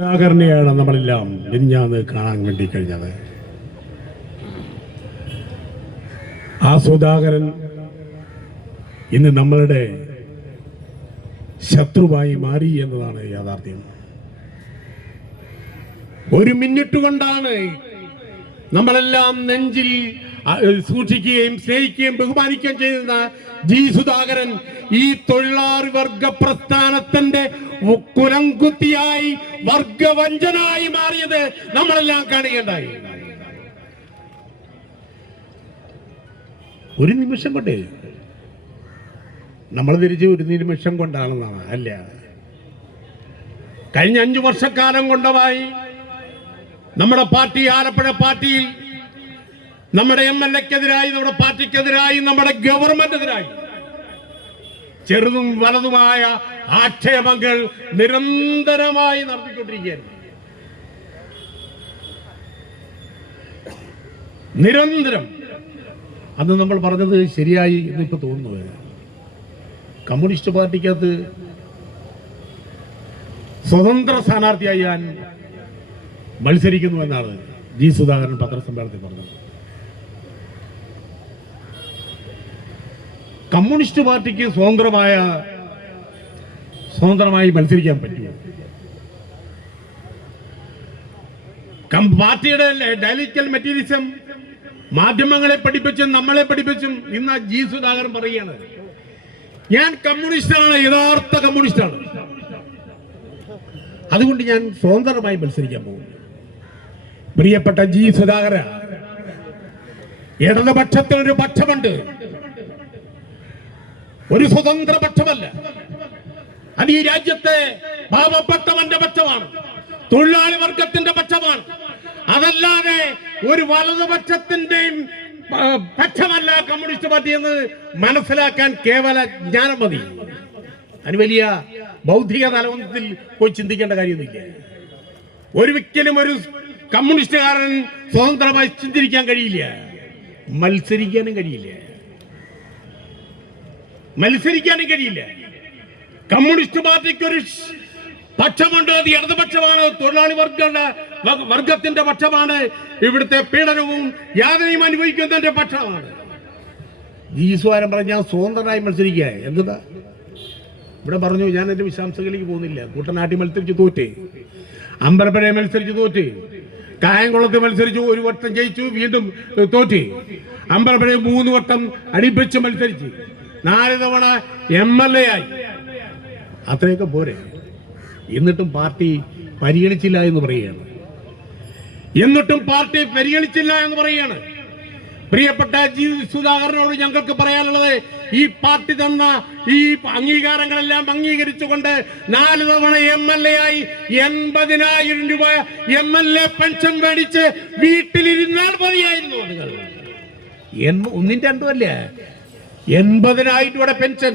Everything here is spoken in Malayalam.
സുധാകരനെയാണ് നമ്മളെല്ലാം മിനിഞ്ഞാന്ന് കാണാൻ വേണ്ടി കഴിഞ്ഞത്. ആ സുധാകരൻ ഇന്ന് നമ്മളുടെ ശത്രുവായി മാറി എന്നതാണ് യാഥാർത്ഥ്യം. ഒരു മിനിറ്റ് കൊണ്ടാണ് നമ്മളെല്ലാം നെഞ്ചിൽ സൂക്ഷിക്കുകയും സ്നേഹിക്കുകയും ബഹുമാനിക്കുകയും ചെയ്യുന്ന ജി സുധാകരൻ ഈ തൊഴിലാളി വർഗ പ്രസ്ഥാനത്തിന്റെ കുലംകുത്തിയായി വർഗവഞ്ചനായി മാറിയത് നമ്മളെല്ലാം കാണുകയുണ്ടായി. ഒരു നിമിഷം കൊണ്ടേ നമ്മൾ തിരിച്ച് ഒരു നിമിഷം കൊണ്ടാണെന്നാണ് അല്ല, കഴിഞ്ഞ 5 വർഷക്കാലം കൊണ്ടുമായി നമ്മുടെ പാർട്ടി, ആലപ്പുഴ പാർട്ടിയിൽ നമ്മുടെ MLA-ക്കെതിരായി, നമ്മുടെ പാർട്ടിക്കെതിരായി, നമ്മുടെ ഗവൺമെന്റിനെതിരായി ചെറുതും വലുതുമായ ആക്ഷേപങ്ങൾ നിരന്തരമായി നടത്തിക്കൊണ്ടിരിക്കുകയാണ്. നിരന്തരം. അന്ന് നമ്മൾ പറഞ്ഞത് ശരിയായി എന്നിപ്പോ തോന്നുന്നു. കമ്മ്യൂണിസ്റ്റ് പാർട്ടിക്കകത്ത് സ്വതന്ത്ര സ്ഥാനാർത്ഥിയായി ഞാൻ മത്സരിക്കുന്നു എന്നാണ് ജി സുധാകരൻ പത്രസമ്മേളനത്തിൽ പറഞ്ഞത്. കമ്മ്യൂണിസ്റ്റ് പാർട്ടിക്ക് സ്വതന്ത്രമായി മത്സരിക്കാൻ പറ്റുമോ? പാർട്ടിയുടെ ഡയലക്റ്റിക്കൽ മെറ്റീരിയലിസം മാധ്യമങ്ങളെ പഠിപ്പിച്ചും നമ്മളെ പഠിപ്പിച്ചും ഇന്ന് ജി സുധാകരൻ പറയുകയാണ്, ഞാൻ കമ്മ്യൂണിസ്റ്റാണ്, യഥാർത്ഥ കമ്മ്യൂണിസ്റ്റാണ്, അതുകൊണ്ട് ഞാൻ സ്വതന്ത്രമായി മത്സരിക്കാൻ പോകും. പ്രിയപ്പെട്ട ജി സുധാകര, ഇടതുപക്ഷത്തിനൊരു പക്ഷമുണ്ട്, ഒരു സ്വതന്ത്ര പക്ഷമല്ല. അത് ഈ രാജ്യത്തെ പാവപ്പെട്ടവന്റെ പക്ഷമാണ്, തൊഴിലാളി വർഗത്തിന്റെ പക്ഷമാണ്. അതല്ലാതെ ഒരു വലതുപക്ഷത്തിന്റെയും പക്ഷമല്ല കമ്മ്യൂണിസ്റ്റ് പാർട്ടി എന്ന് മനസ്സിലാക്കാൻ കേവല ജ്ഞാനം മതി. അതിന് വലിയ ബൗദ്ധിക തലത്തിൽ പോയി ചിന്തിക്കേണ്ട കാര്യമൊന്നുമില്ല. ഒരിക്കലും ഒരു കമ്മ്യൂണിസ്റ്റുകാരൻ സ്വതന്ത്രമായി ചിന്തിക്കാൻ കഴിയില്ല, മത്സരിക്കാനും കഴിയില്ല. കമ്മ്യൂണിസ്റ്റ് പാർട്ടിക്ക് ഒരു പക്ഷമുണ്ട്, അത് ഇടതുപക്ഷമാണ്, തൊഴിലാളി വർഗത്തിന്റെ പക്ഷമാണ്, ഇവിടുത്തെ പീഡനവും യാതനയും അനുഭവിക്കുന്നതിന്റെ പക്ഷമാണ്. ജി സുധാകരൻ പറഞ്ഞ സ്വതന്ത്രനായി മത്സരിക്കുക എന്താ ഇവിടെ പറഞ്ഞു. ഞാൻ എന്റെ വിശദാംശങ്ങളിലേക്ക് പോകുന്നില്ല. കുട്ടനാട്ടിൽ മത്സരിച്ച് തോറ്റ്, അമ്പലപ്പുഴയെ മത്സരിച്ച് തോറ്റ്, കായംകുളത്ത് മത്സരിച്ചു, 1 വട്ടം ജയിച്ചു, വീണ്ടും തോറ്റ്. അമ്പലപ്പുഴയെ 3 വട്ടം അടുപ്പിച്ച് മത്സരിച്ച് 4 തവണ MLA ആയി. അത്രയൊക്കെ പോരെ. എന്നിട്ടും പാർട്ടി പരിഗണിച്ചില്ല എന്ന് പറയുകയാണ്. പ്രിയപ്പെട്ട ജി സുധാകരനോട് ഞങ്ങൾക്ക് പറയാനുള്ളത്, ഈ പാർട്ടി തന്ന ഈ അംഗീകാരങ്ങളെല്ലാം അംഗീകരിച്ചുകൊണ്ട് 4 തവണ MLA ആയി 80,000 രൂപ MLA പെൻഷൻ മേടിച്ച് വീട്ടിലിരുന്നാൽ മതിയായിരുന്നു. നിങ്ങൾ 1 2 അല്ല, 80,000 രൂപയുടെ പെൻഷൻ